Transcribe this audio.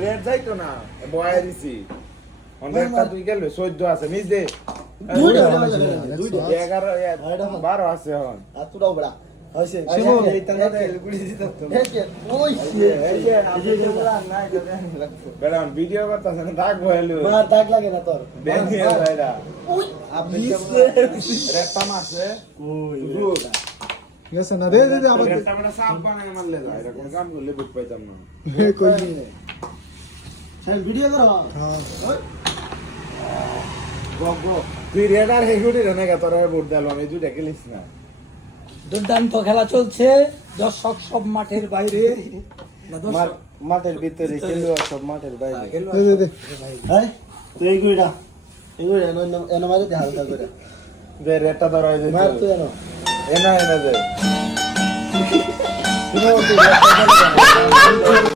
red যাইতো না বয়া দিছি অনেকটা তুই গেল 14 আছে মিস দে 11 আছে এখন আতুরাও বড়া হইছে এই তালে গুড়ি দিত তো ওই বেড়ান ভিডিও করতেছ না দাগ বইলো মার দাগ লাগে না তোর দেখি ভাইরা ওই আপনি রেটটা মারছে কই গুড গেছে না দে আবার রেটটা মানে সাপ বানায় মারলে যায় এটা কোন কাম করলে বুঝ পাইতাম না কই সেই ভিডিও করো হ্যাঁ গো গো তুই রেডার হেগুড়ি রে না তোরা ভোট দিলো আমি দুইটা খেলিস না দুর্দান্ত খেলা চলছে দর্শক সব মাঠের বাইরে মাঠের ভিতরে খেলুয়া সব মাঠের বাইরে দে ভাই তুই এগুড়া এনো মারে দে হালকা করে যে রেটটা ধরা হইছে মার তুই এনো এনা এনা যে